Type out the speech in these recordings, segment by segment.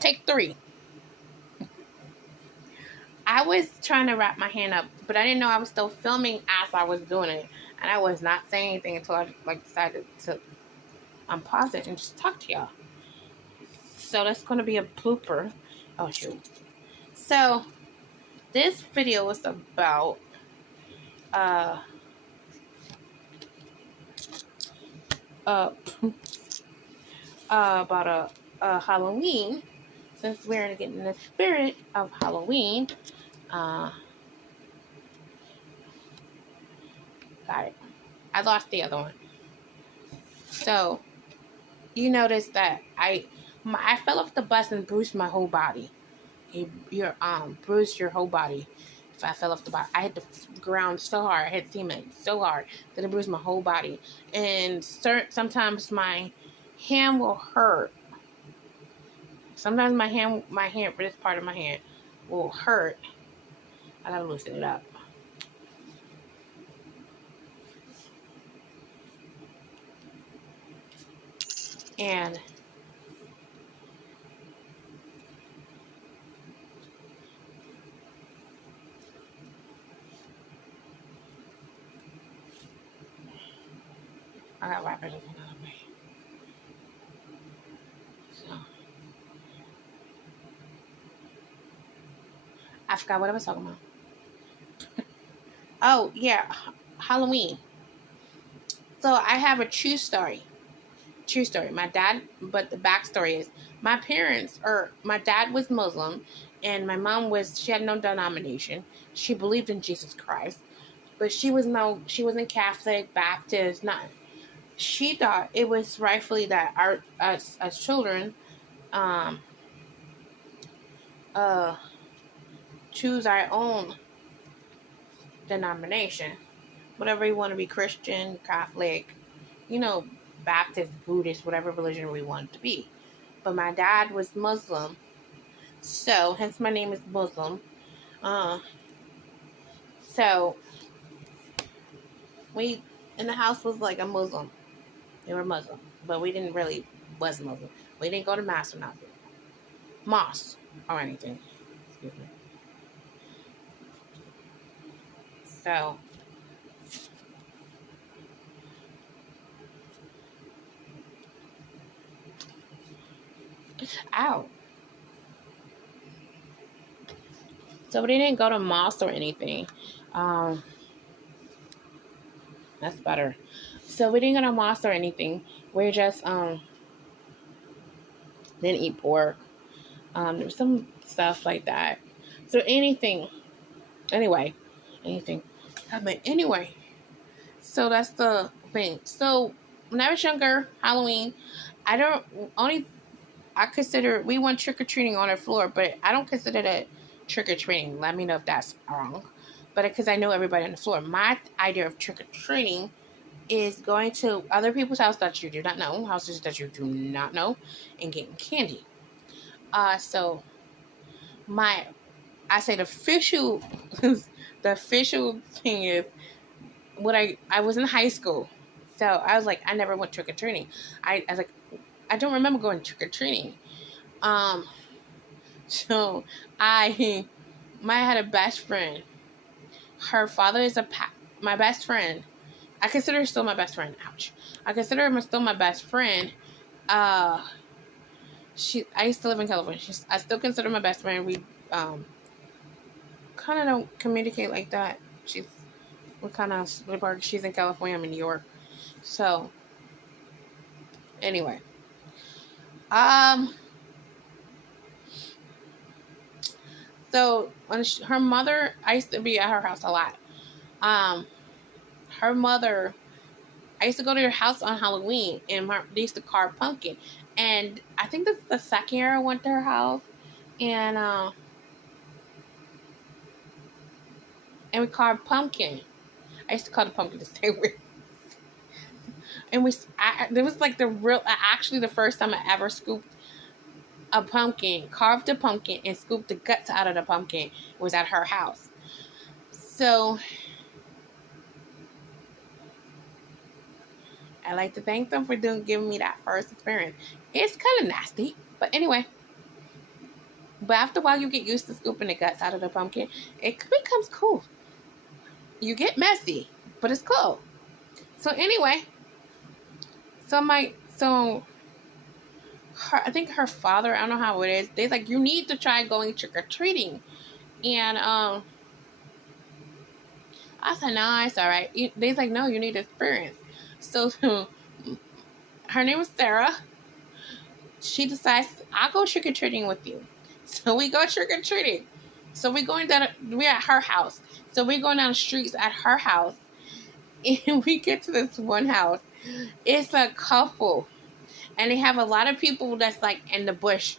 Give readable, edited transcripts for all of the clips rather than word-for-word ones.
Take 3. I was trying to wrap my hand up, but I didn't know I was still filming as I was doing it. And I was not saying anything until I decided to unpause it and just talk to y'all. So that's going to be a blooper. Oh, shoot. So this video was about uh uh about a Halloween. Since we're getting the spirit of Halloween, got it. I lost the other one. So you notice that I fell off the bus and bruised my whole body. Your bruised your whole body. If I fell off the bus, I hit the ground so hard. I hit cement so hard that it bruised my whole body. And sometimes my hand will hurt. Sometimes my hand, for this part of my hand, will hurt. I gotta loosen it up. And I gotta wrap it up another way. So I forgot what I was talking about. Oh yeah, Halloween. So I have a true story. True story. My dad, but the backstory is my dad was Muslim and my mom she had no denomination. She believed in Jesus Christ, but she wasn't Catholic, Baptist, nothing. She thought it was rightfully that us as children, um, uh, choose our own denomination. Whatever you want to be, Christian, Catholic, Baptist, Buddhist, whatever religion we want to be. But my dad was Muslim, so hence my name is Muslim. So we in the house was like a Muslim. They were Muslim, but we didn't really was Muslim. We didn't go to mass or nothing, mosque or anything. Excuse me. So ow. So we didn't go to mosque or anything. That's better. So we didn't go to mosque or anything. We just didn't eat pork. There was some stuff like that. So anything. Anyway, anything. But anyway, so that's the thing. So when I was younger, Halloween, I consider we went trick or treating on our floor, but I don't consider that trick or treating. Let me know if that's wrong. But because I know everybody on the floor, my idea of trick or treating is going to other people's house that you do not know, houses that you do not know, and getting candy. So I say the official, the official thing is I was in high school, so I was like I never went trick or treating. I was like I don't remember going trick or treating. So I had a best friend. Her father is my best friend. I consider her still my best friend. Ouch. I consider her still my best friend. I used to live in California. I still consider my best friend. We kind of don't communicate like that. We're kind of split apart. She's in California. I'm in New York. So anyway, so when her mother, I used to be at her house a lot. Her mother, I used to go to her house on Halloween, and they used to carve pumpkin. And I think this is the second year I went to her house, and we carved pumpkin. I used to call the pumpkin the same way. And there was like actually the first time I ever scooped a pumpkin, carved a pumpkin, and scooped the guts out of the pumpkin. Was at her house. So I like to thank them for giving me that first experience. It's kind of nasty, but anyway. But after a while, you get used to scooping the guts out of the pumpkin. It becomes cool. You get messy, but it's cool. So anyway, so I think her father, I don't know how it is. They're like, you need to try going trick or treating, and I said, no, it's all right. They're like, no, you need experience. So her name was Sarah. She decides, I'll go trick or treating with you. So we go trick or treating. So we're at her house. So we're going down the streets at her house. And we get to this one house. It's a couple. And they have a lot of people that's like in the bush.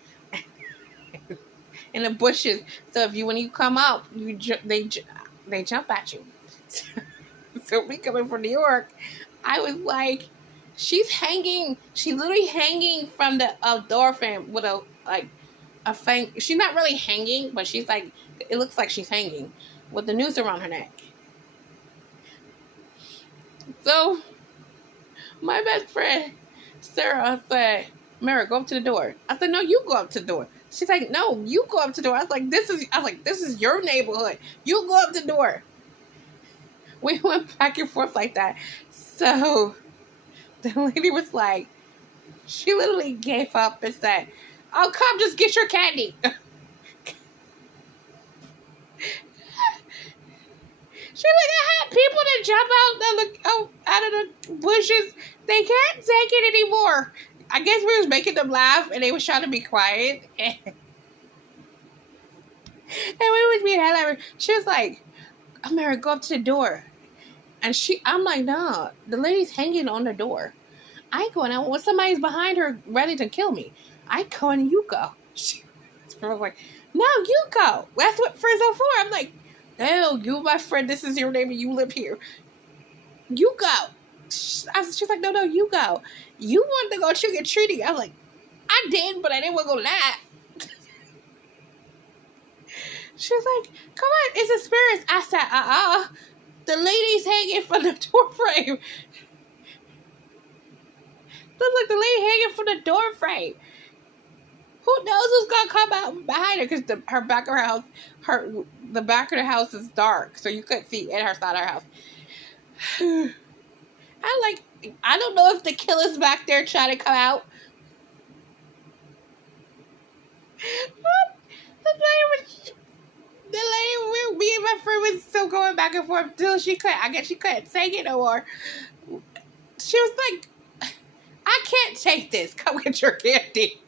In the bushes. So when you come up, they jump at you. So we coming from New York. I was like, she's hanging. She's literally hanging from the door frame with a fang. She's not really hanging, but she's like, it looks like she's hanging with the noose around her neck. So my best friend Sarah said, Mara, go up to the door. I said, no, you go up to the door. She's like, no, you go up to the door. I was like, this is your neighborhood. You go up to the door. We went back and forth like that. So the lady was like, she literally gave up and said, oh, come, just get your candy. She like, I had people that jump out of the bushes. They can't take it anymore. I guess we was making them laugh and they was trying to be quiet. And we was being hilarious. She was like, Amara, go up to the door. And I'm like, no, the lady's hanging on the door. I ain't going out. When somebody's behind her ready to kill me, I go and you go. She was like, no, you go. That's what friends are for. I'm like, no, you my friend. This is your name and you live here. You go. She's like, no, you go. You want to go trick or treating. I was like, I did, but I didn't want to go to that. She was like, come on, it's a spirit. I said, the lady's hanging from the door frame. Look like the lady hanging from the door frame. Who knows who's gonna come out behind her? Because the back of the house is dark, so you couldn't see in her side of her house. I don't know if the killer's back there trying to come out. Me and my friend was still going back and forth till I guess she couldn't take it no more. She was like, I can't take this. Come get your candy.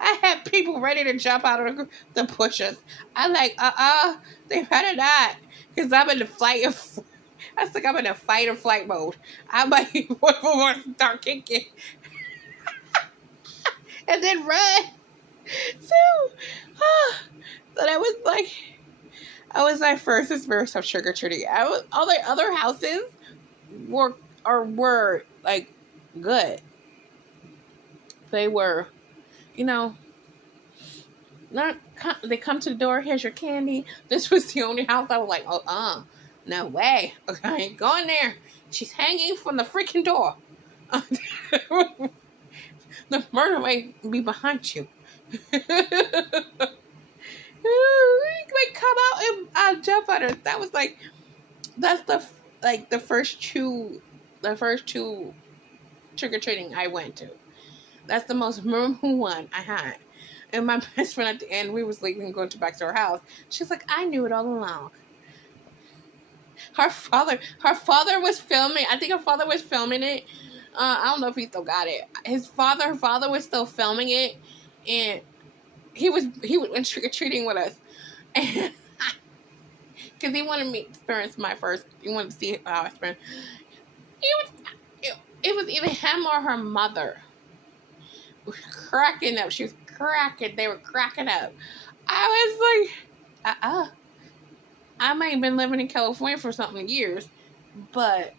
I had people ready to jump out of the bushes. I'm like, they better not. Because I'm in the fight or flight mode. I might want to start kicking. And then run. So that was my first experience of trick-or-treating. All the other houses were like good. They were, they come to the door, here's your candy. This was the only house I was like, no way. I ain't going there. She's hanging from the freaking door. The murder might be behind you. Like come out and I'll jump at her. That's the first two trick-or-treating I went to. That's the most memorable one I had. And my best friend at the end, we was leaving going back to her house. She's like, I knew it all along. Her father was filming. I think her father was filming it. I don't know if he still got it. Her father was still filming it, and he went trick-or-treating with us. Because he wanted me to experience he wanted to see how I experienced. It was either him or her mother. Cracking up. She was cracking. They were cracking up. I was like, I might have been living in California for something years, but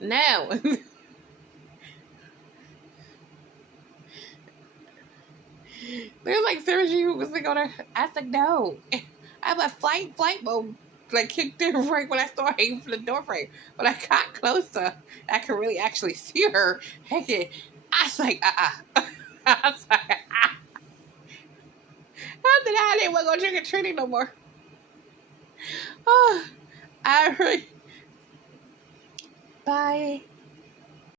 now there's like seriously who was like I was like, no. I was flight mode. Like kicked in right when I started hanging from the door frame. When I got closer, I could really actually see her hanging. I was like, I was like, after that, I didn't want to go trick or treating no more. Oh, I really. Bye.